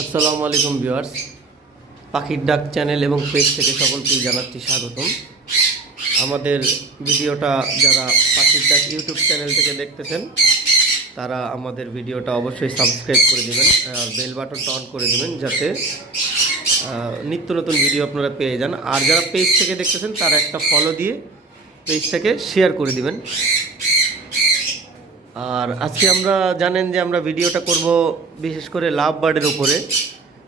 আসসালামু আলাইকুম ভিউয়ার্স। পাখির ডাক চ্যানেল এবং পেজ থেকে সকলকেই জানাচ্ছি স্বাগতম। আমাদের ভিডিওটা যারা পাখির ডাক ইউটিউব চ্যানেল থেকে দেখতেছেন, তারা আমাদের ভিডিওটা অবশ্যই সাবস্ক্রাইব করে দেবেন আর বেল বাটনটা অন করে দেবেন যাতে নিত্য নতুন ভিডিও আপনারা পেয়ে যান। আর যারা পেজ থেকে দেখতেছেন, তারা একটা ফলো দিয়ে পেজটাকে শেয়ার করে দিবেন। আর আজকে আমরা জানেন যে আমরা ভিডিওটা করব বিশেষ করে লাভ বার্ডের উপরে।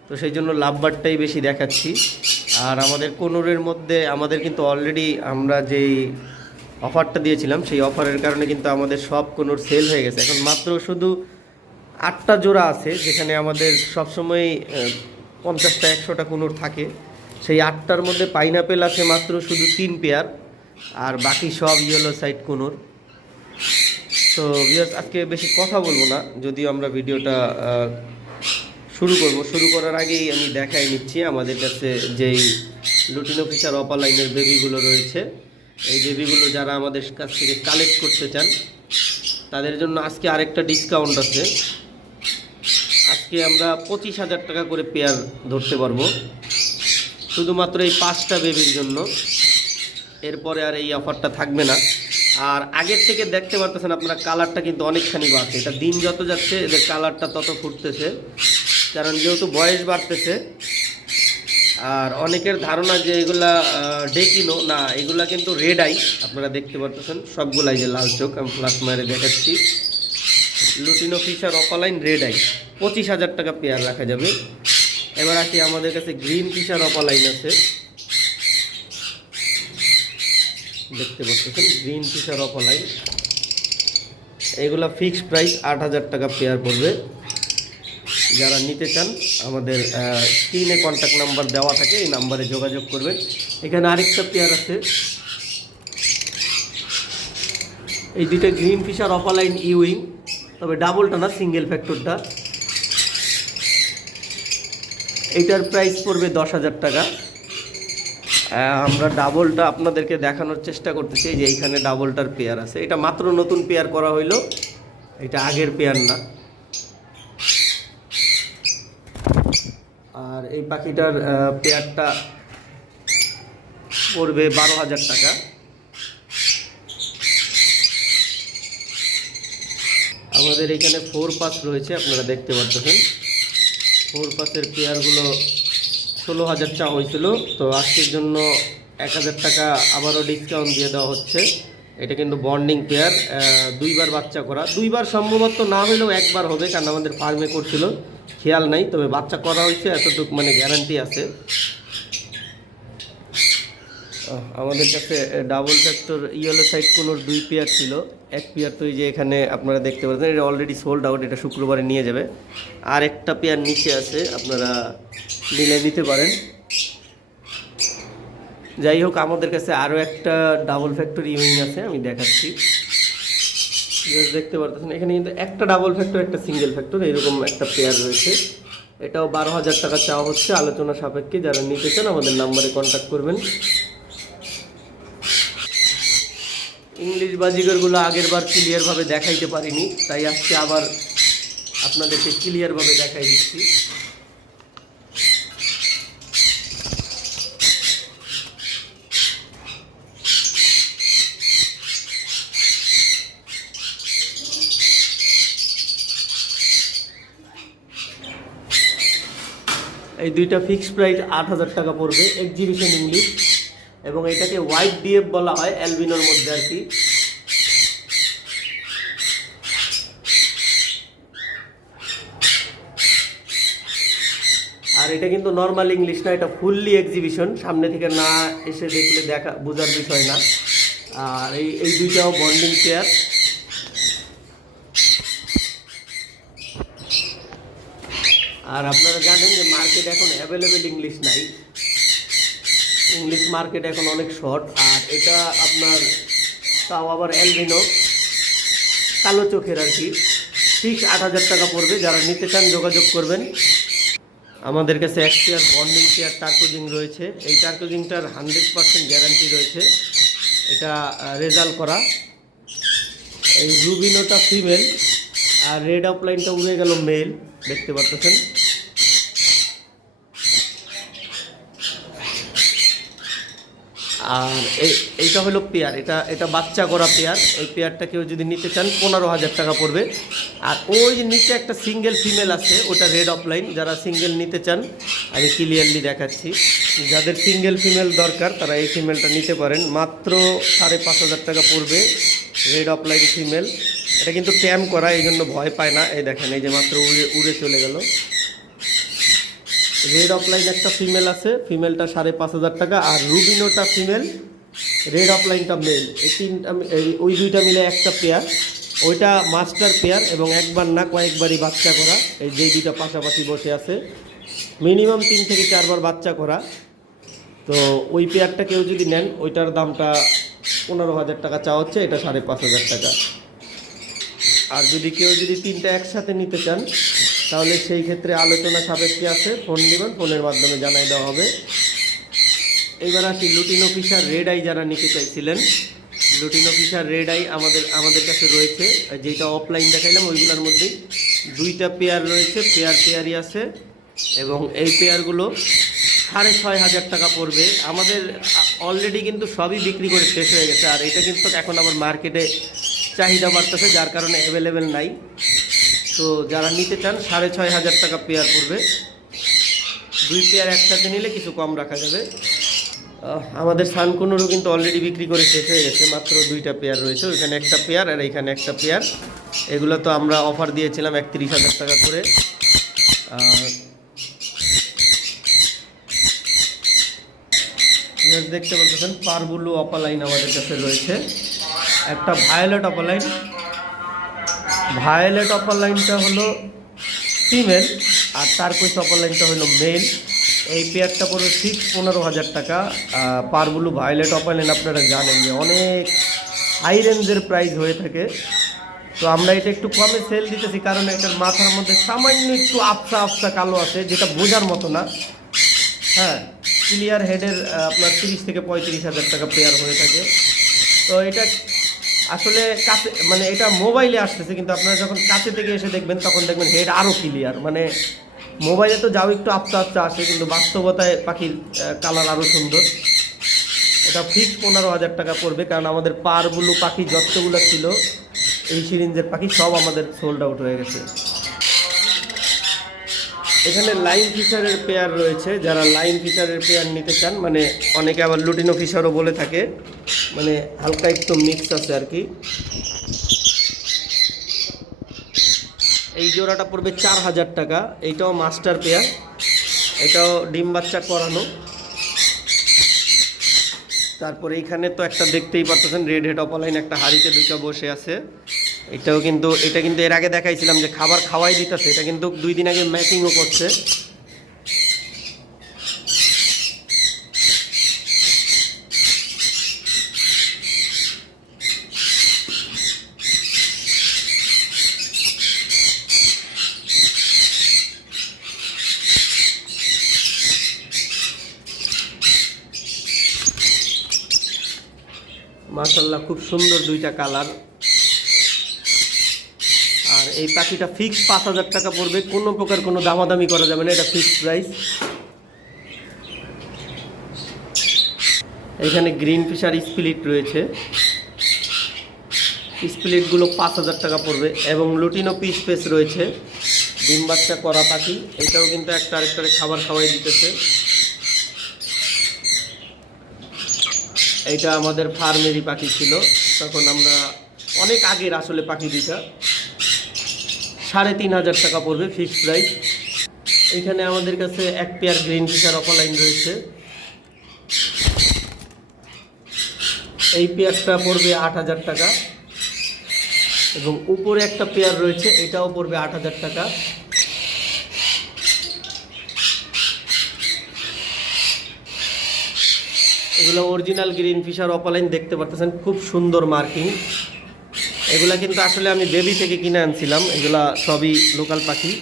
তো সেই জন্য লাভ বার্ডটাই বেশি দেখাচ্ছি। আর আমাদের কোনোরের মধ্যে আমাদের কিন্তু অলরেডি আমরা যেই অফারটা দিয়েছিলাম, সেই অফারের কারণে কিন্তু আমাদের সব কোনোর সেল হয়ে গেছে। এখন মাত্র শুধু আটটা জোড়া আছে, যেখানে আমাদের সবসময় পঞ্চাশটা, একশোটা কোনোর থাকে। সেই আটটার মধ্যে পাইনাপেল আছে মাত্র শুধু তিন পেয়ার আর বাকি সব ইয়েলো সাইড কোনোর। তো ভিউয়ার্স আজকে বেশি কথা বলব না, যদিও আমরা ভিডিওটা শুরু করব। শুরু করার আগেই আমি দেখাই নিচ্ছি আমাদের কাছে যেই লুটিনো ফিশার অপালাইনের বেবিগুলো রয়েছে। এই বেবিগুলো যারা আমাদের কাছ থেকে কালেক্ট করতে চান, তাদের জন্য আজকে আরেকটা ডিসকাউন্ট আছে। আজকে আমরা পঁচিশ হাজার টাকা করে পেয়ার ধরতে পারব। শুধুমাত্র এই পাঁচটা বেবির জন্য। এরপরে আর এই অফারটা থাকবে না। আর আগের থেকে দেখতে পারতেছেন আপনারা কালারটা কিন্তু অনেকখানি বাড়ছে। এটা দিন যত যাচ্ছে, এদের কালারটা তত ফুটতেছে। কারণ যেহেতু বয়স বাড়তেছে, আর অনেকের ধারণা যে এগুলা ডেকিনো না, এগুলা কিন্তু রেড আই আপনারা দেখতে পারতেছেন। সবগুলাই যে লাল চোখ, আমি প্লাস মারে দেখাচ্ছি। Lutino Fischer opaline red eye পঁচিশ হাজার টাকা পেয়ার রাখা যাবে। এবার আসি আমাদের কাছে গ্রিন ফিশার অপালাইন আছে। দেখতে পাচ্ছেন গ্রিন ফিশার অপালাইন এগুলা ফিক্সড প্রাইস আট হাজার টাকা পেয়ার পড়বে। যারা নিতে চান, আমাদের স্ক্রিনে কন্ট্যাক্ট নাম্বার দেওয়া থাকে, এই নাম্বারে যোগাযোগ করবেন। এখানে আরেকটা পেয়ার আছে। এই দুইটা গ্রিন ফিশার অপালাইন ইউইং তবে ডাবলটা না সিঙ্গেল ফ্যাক্টরটা এইটার প্রাইস পড়বে দশ হাজার টাকা। আমরা ডাবলটা আপনাদেরকে দেখানোর চেষ্টা করতেছি যে এইখানে ডাবলটার পেয়ার আছে। এটা মাত্র নতুন পেয়ার করা হইল, এটা আগের পেয়ার না। আর এই পাখিটার পেয়ারটা পড়বে বারো হাজার টাকা। আমাদের এখানে ফোর পাস রয়েছে, আপনারা দেখতে পাচ্ছেন। ফোর পাসের পেয়ারগুলো ষোলো হাজার চা হয়েছিল। তো আজকের জন্য এক হাজার টাকা আবারও ডিসকাউন্ট দিয়ে দেওয়া হচ্ছে। এটা কিন্তু বন্ডিং পেয়ার দুইবার বাচ্চা করা। দুইবার সম্ভবত না হলেও একবার হবে, কারণ আমাদের ফার্মে করছিল। খেয়াল নাই, তবে বাচ্চা করা হয়েছে, এতটুকু মানে গ্যারান্টি আছে। আমাদের কাছে ডাবল ফ্যাক্টর ইয়েলো সাইড কোনোর দুই পেয়ার ছিল। এক পেয়ার তো যে এখানে আপনারা দেখতে পাচ্ছেন, এটা অলরেডি সোল্ড আউট এটা শুক্রবারে নিয়ে যাবে। আর একটা পেয়ার নিচে আছে, আপনারা নিলে নিতে পারেন। যাই হোক, আমাদের কাছে আরও একটা ডাবল ফ্যাক্টর ইউনিং আছে, আমি দেখাচ্ছি। দেখতে পারতেছেন, এখানে কিন্তু একটা ডাবল ফ্যাক্টর একটা সিঙ্গেল ফ্যাক্টর এরকম একটা পেয়ার রয়েছে। এটাও বারো হাজার টাকা চাওয়া হচ্ছে, আলোচনা সাপেক্ষে। যারা নিতে চান, আমাদের নাম্বারে কন্ট্যাক্ট করবেন। ইংলিশ বাজিগরগুলো আগের বার ক্লিয়ারভাবে দেখাইতে পারিনি, তাই আজকে আবার আপনাদেরকে ক্লিয়ারভাবে দেখাই দিচ্ছি। এই দুইটা ফিক্সড প্রাইস আট হাজার টাকা পড়বে এক্সিবিশন ইংলিশ এবং এটাকে হোয়াইট ডিএফ বলা হয় অ্যালবিনোর মধ্যে আর কি। আর এটা কিন্তু নর্মাল ইংলিশ না, এটা ফুললি এক্সিবিশন সামনে থেকে না এসে দেখলে দেখা, বোঝার বিষয় না। আর এই এই দুইটাও বন্ডিং চেয়ার আর আপনারা জানেন যে মার্কেট এখন অ্যাভেলেবেল ইংলিশ নাই। ইংলিশ মার্কেট এখন অনেক শর্ট আর এটা আপনার তাও আবার অ্যালবিনো কালো চোখের আর কি। ফিক্স আট হাজার টাকা পড়বে, যারা নিতে চান যোগাযোগ করবেন। আমাদের কাছে এক চেয়ার বন্ডিং চেয়ার টার্কোজিং রয়েছে। এই টার্কোজিংটার হান্ড্রেড পার্সেন্ট গ্যারান্টি রয়েছে। এটা রেজাল্ট করা। এই রুবিনোটা ফিমেল আর রেড অফলাইনটা উড়ে গেল মেল দেখতে পাচ্ছেন আর এই এইটা হলো পেয়ার, এটা এটা বাচ্চা করা পেয়ার। ওই পেয়ারটা কেউ যদি নিতে চান, পনেরো হাজার টাকা পড়বে। আর ওই যে নিচে একটা সিঙ্গেল ফিমেল আছে, ওটা রেড অফলাইন যারা সিঙ্গেল নিতে চান, আমি ক্লিয়ারলি দেখাচ্ছি। যাদের সিঙ্গেল ফিমেল দরকার, তারা এই ফিমেলটা নিতে পারেন। মাত্র সাড়ে পাঁচ হাজার টাকা পড়বে রেড অফলাইন ফিমেল এটা কিন্তু ক্যাম্প করা এই জন্য ভয় পায় না। এই দেখেন, এই যে মাত্র উড়ে উড়ে চলে গেল। রেড অফলাইন একটা ফিমেল আছে ফিমেলটা সাড়ে পাঁচ হাজার টাকা, আর রুবিনোটা ফিমেল রেড অফলাইনটা মেল এই তিনটা ওই দুইটা মিলে একটা পেয়ার ওইটা মাস্টার পেয়ার এবং একবার না কয়েকবারই বাচ্চা করা। এই যেই দুইটা পাশাপাশি বসে আছে। মিনিমাম তিন থেকে চারবার বাচ্চা করা। তো ওই পেয়ারটা কেউ যদি নেন, ওইটার দামটা পনেরো হাজার টাকা চা হচ্ছে, এটা সাড়ে পাঁচ হাজার টাকা। আর যদি কেউ যদি তিনটা একসাথে নিতে চান তাহলে সেই ক্ষেত্রে আলোচনা সাপেক্ষে আছে। ফোন নেবেন ফোনের মাধ্যমে জানাই দেওয়া হবে। এইবার আসি লুটিনো ফিশার রেড আই যারা নিতে চাইছিলেন। লুটিনো ফিশার রেড আই আমাদের আমাদের কাছে রয়েছে। যেটা অফলাইন দেখাইলাম, ওইগুলোর মধ্যেই দুইটা পেয়ার রয়েছে পেয়ার পেয়ারই আছে। এবং এই পেয়ারগুলো সাড়ে ছয় হাজার টাকা পড়বে। আমাদের অলরেডি কিন্তু সবই বিক্রি করে শেষ হয়ে গেছে। আর এটা কিন্তু এখন আবার মার্কেটে চাহিদা বাড়তেছে, যার কারণে অ্যাভেলেবেল নাই। তো যারা নিতে চান, সাড়ে ছয় হাজার টাকা পেয়ার পড়বে। দুই পেয়ার একসাথে নিলে কিছু কম রাখা যাবে। আমাদের সানকুনুরও কিন্তু অলরেডি বিক্রি করে শেষ হয়ে গেছে, মাত্র দুইটা পেয়ার রয়েছে। ওইখানে একটা পেয়ার আর এইখানে একটা পেয়ার এগুলো তো আমরা অফার দিয়েছিলাম একত্রিশ হাজার টাকা করে। দেখতে পাচ্ছেন, পারবুলু অপালাইন আমাদের কাছে রয়েছে। একটা ভায়োলেট অপালাইন। ভায়োলেট অপার লাইনটা হলো ফিমেল আর টার্কোইস অপার লাইনটা হলো মেল এই পেয়ারটা পড়বে ফিক্স পনেরো হাজার টাকা। পারগুলো ভায়োলেট অপার লাইন আপনারা জানেন যে অনেক হাই রেঞ্জের প্রাইস হয়ে থাকে। তো আমরা এটা একটু কমে সেল দিতেছি কারণ এটার মাথার মধ্যে সামান্য একটু আফসা আফসা কালো আছে, যেটা বোঝার মতো না। হ্যাঁ ক্লিয়ার হেডের আপনার তিরিশ থেকে পঁয়ত্রিশ হাজার টাকা পেয়ার হয়ে থাকে। তো এটা আসলে কাছে মানে এটা মোবাইলে আসতেছে, কিন্তু আপনারা যখন কাছে থেকে এসে দেখবেন, তখন দেখবেন হেড আরও ক্লিয়ার মানে মোবাইলে তো যাও একটু আপতা আপতা আসে, কিন্তু বাস্তবতায় পাখির কালার আরও সুন্দর। এটা ফিক্স পনেরো হাজার টাকা পড়বে, কারণ আমাদের পারগুলো পাখি যতগুলো ছিল, এই সিরিঞ্জের পাখি সব আমাদের সোল্ড আউট হয়ে গেছে। এখানে লাইন ফিশারের পেয়ার রয়েছে, যারা লাইন ফিশারের পেয়ার নিতে চান মানে অনেকে আবার লুটিনো ফিশারও বলে থাকে। মানে হালকা একটু মিক্স আছে আর কি। এই জোড়াটা পড়বে চার হাজার টাকা। এইটাও মাস্টার পেয়ার এটাও ডিম বাচ্চা করানো। তারপরে এইখানে তো একটা দেখতেই পারতেছেন রেড হেড অপলাইন একটা হাড়িতে দুইটা বসে আছে। এটাও কিন্তু এটা কিন্তু এর আগে দেখাইছিলাম যে খাবার খাওয়াই দিতেছে। এটা কিন্তু দুই দিন আগে ম্যাচিংও করছে। মাশাল্লাহ খুব সুন্দর দুইটা কালার। আর এই পাখিটা ফিক্স পাঁচ হাজার টাকা পড়বে, কোনো প্রকার কোনো দামাদামি করা যাবে না, এটা ফিক্সড প্রাইস এখানে গ্রিন ফিশার স্প্লিট রয়েছে। স্প্লিটগুলো পাঁচ হাজার টাকা পড়বে এবং লুটিনো পিস পেস রয়েছে। ডিম বাচ্চা করা পাখি, এটাও কিন্তু একটা আরেকটারে খাবার খাওয়াই দিতেছে। এইটা আমাদের ফার্মেরই পাখি ছিল। তখন আমরা অনেক আগের আসলে পাখি দুইটা সাড়ে তিন হাজার টাকা পড়বে ফিক্সড প্রাইস এখানে আমাদের কাছে এক পেয়ার গ্রিন ফিশার অফলাইন রয়েছে। এই পেয়ারটা পড়বে আট হাজার টাকা। এবং উপরে একটা পেয়ার রয়েছে, এটাও পড়বে আট হাজার টাকা। এগুলো অরিজিনাল গ্রিন ফিশার অপালাইন দেখতে পারতেছেন, খুব সুন্দর মার্কিং এগুলা কিন্তু আসলে আমি বেবি থেকে কিনে আনছিলাম, এগুলা সবই লোকাল পাখি।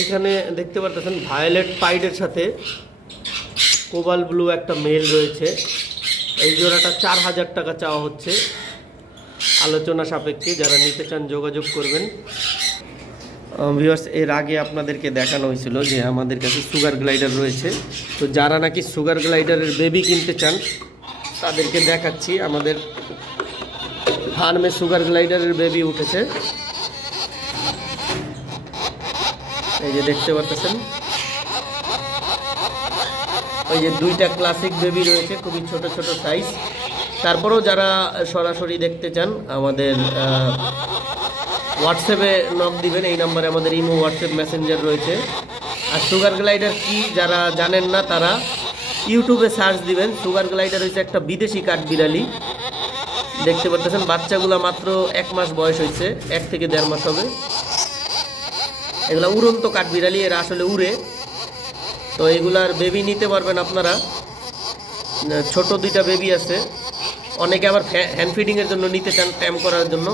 এখানে দেখতে পারতেছেন ভায়োলেট পাইডের সাথে কোবাল ব্লু একটা মেল রয়েছে। এই জোড়াটা চার হাজার টাকা চাওয়া হচ্ছে। আলোচনা সাপেক্ষে যারা নিতে চান যোগাযোগ করবেন। ভিউয়ার্স এর আগে আপনাদেরকে দেখানো হয়েছিল যে আমাদের কাছে সুগার গ্লাইডার রয়েছে। তো যারা নাকি সুগার গ্লাইডারের বেবি কিনতে চান, তাদেরকে দেখাচ্ছি আমাদের ফার্মে সুগার গ্লাইডারের বেবি উঠেছে। এই যে দেখতে পাচ্ছেন? ওই যে দুইটা ক্লাসিক বেবি রয়েছে, খুবই ছোট ছোট সাইজ তারপরেও যারা সরাসরি দেখতে চান, আমাদের হোয়াটসঅ্যাপে নক দিবেন, এই নাম্বারে আমাদের ইমো, হোয়াটসঅ্যাপ মেসেঞ্জার রয়েছে। আর সুগার গ্লাইডার কি যারা জানেন না, তারা ইউটিউবে সার্চ দিবেন, সুগার গ্লাইডার হচ্ছে একটা বিদেশি কাঠ বিড়ালি দেখতে পাচ্ছেন বাচ্চাগুলো মাত্র এক মাস বয়স হয়েছে এক থেকে দেড় মাস হবে। এগুলা উড়ন্ত কাঠ বিড়ালি এরা আসলে উড়ে। তো এগুলার বেবি নিতে পারবেন আপনারা। ছোট দুইটা বেবি আছে। অনেকে আবার হ্যান্ড ফিডিংয়ের জন্য নিতে চান ট্যাম করার জন্য।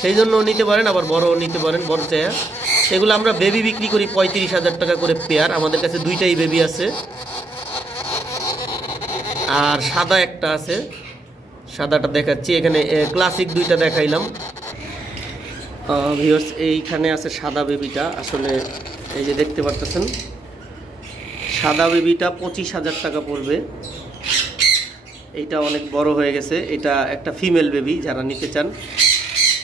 সেই জন্য নিতে পারেন, আবার বড়ও নিতে পারেন, বড় চেয়া এগুলো আমরা বেবি বিক্রি করি পঁয়ত্রিশ হাজার টাকা করে পেয়ার। আমাদের কাছে দুইটাই বেবি আছে। আর সাদা একটা আছে। সাদাটা দেখাচ্ছি। এখানে ক্লাসিক দুইটা দেখাইলাম। ভিউয়ার্স এইখানে আছে সাদা বেবিটা। আসলে এই যে দেখতে পারতেছেন, সাদা বেবিটা পঁচিশ হাজার টাকা পড়বে। এইটা অনেক বড় হয়ে গেছে। এটা একটা ফিমেল বেবি, যারা নিতে চান।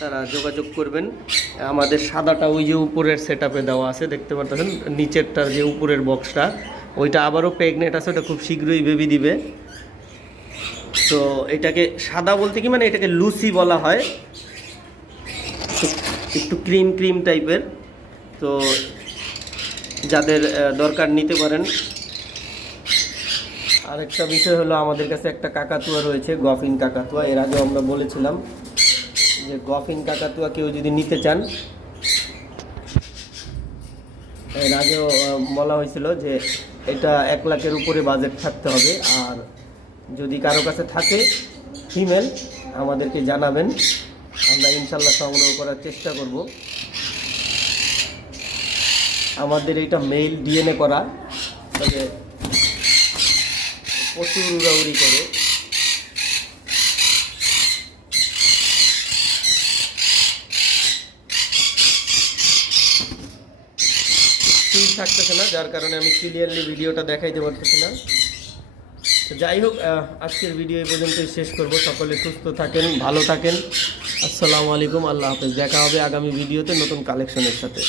তারা যোগাযোগ করবেন। আমাদের সাদাটা ওই যে উপরের সেট দেওয়া আছে, দেখতে পারতেছেন? নিচেরটার যে উপরের বক্সটা ওইটা আবারও প্রেগনেন্ট আছে, ওটা খুব শীঘ্রই বেবি দিবে। তো এটাকে সাদা বলতে কি মানে এটাকে লুসি বলা হয়। একটু- ক্রিম ক্রিম টাইপের তো যাদের দরকার নিতে পারেন। আরেকটা বিষয় হলো, আমাদের কাছে একটা কাকাতুয়া রয়েছে, গফিন কাকাতুয়া। এর আগেও আমরা বলেছিলাম যে গফিন কাকাতুয়া কেউ যদি নিতে চান, এর আগেও বলা হয়েছিল যে এটা এক লাখের উপরে বাজেট থাকতে হবে। আর যদি কারও কাছে থাকে ফিমেল আমাদেরকে জানাবেন। আমরা ইনশাল্লাহ সংগ্রহ করার চেষ্টা করব। আমাদের এটা মেইল ডিএনএ করা। তবে প্রচুর উড়াউড়ি করে। থাকতেছে না, যার কারণে আমি ক্লিয়ারলি ভিডিওটা দেখাইতে পারতেছি না। তো যাই হোক আজকের ভিডিও এই পর্যন্তই শেষ করব। সকলে সুস্থ থাকেন, ভালো থাকেন। আসসালামু আলাইকুম, আল্লাহ হাফেজ। দেখা হবে আগামী ভিডিওতে নতুন কালেকশনের সাথে।